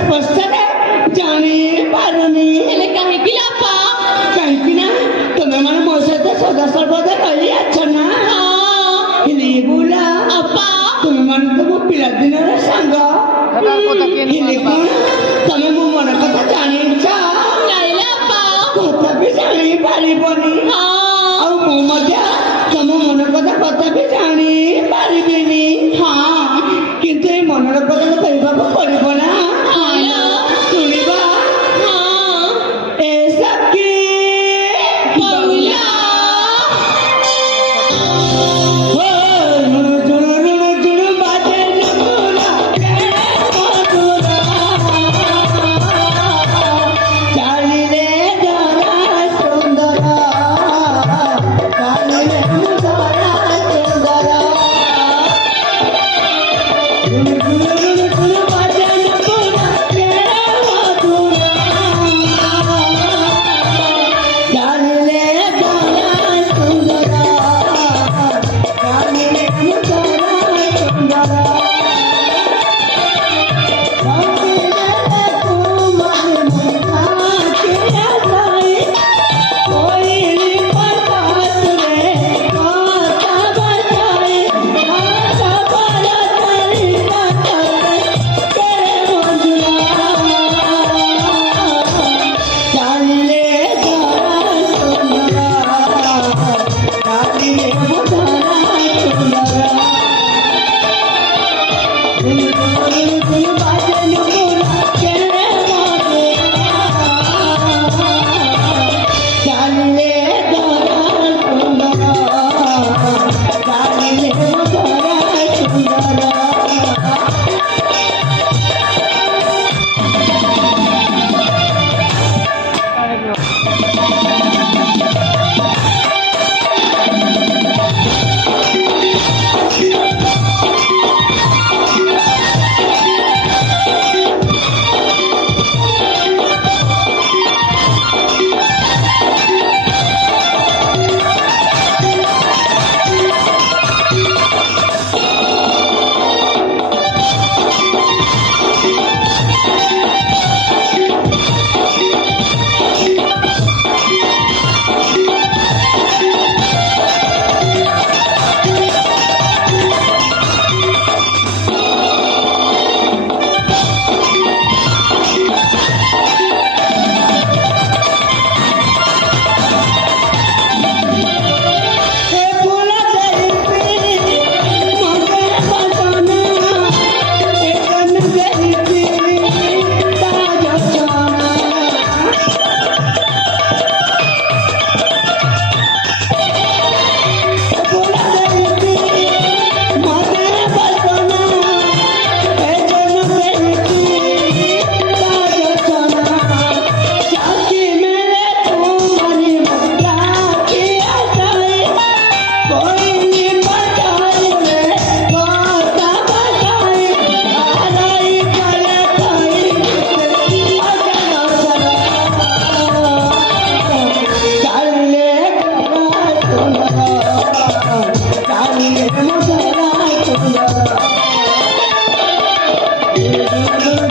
ସ୍ପଷ୍ଟରେ ଜାଣିପାରୁନି। ହେଲେ କାହିଁକି ବାପା? କାହିଁକି ନା ତମେ ମାନେ ମୋ ସହିତ ସଦାସର୍ବଦା ରହିଅଛ ନା। ହେଲେ ବୁଲା ବାପା ତୁମେ ମାନେ ତ ମୋ ପିଲାଦିନର ସାଙ୍ଗ। ହେଲେ କଣ ତମେ ମୋ ମନ କଥା ଜାଣିଛ? ନାଇଁ ବାପା। କଥା ବି ଜାଣିପାରିବନି। ଆଉ ମୁଁ ମଧ୍ୟ ତମ ମନ କଥା ବି ଜାଣିପାରିବିନି। କିନ୍ତୁ ଏ ମନର କଥା କହିବାକୁ ପଡ଼ିବ ନା। ଶୁଣିବା ଏ ସଖୀ ବଉଲା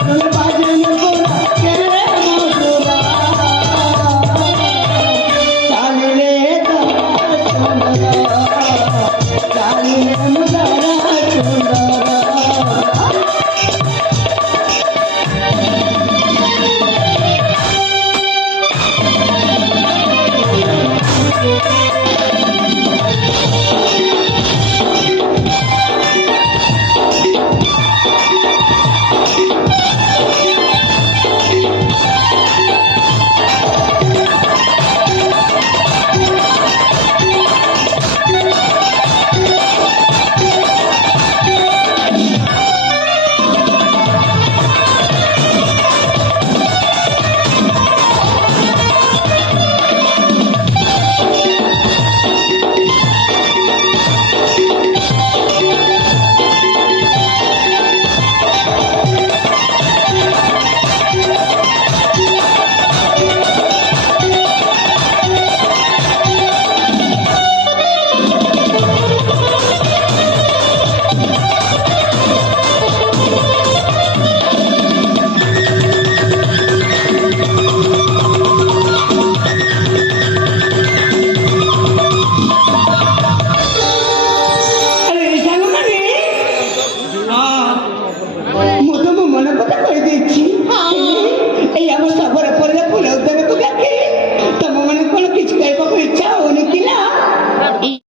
Bye.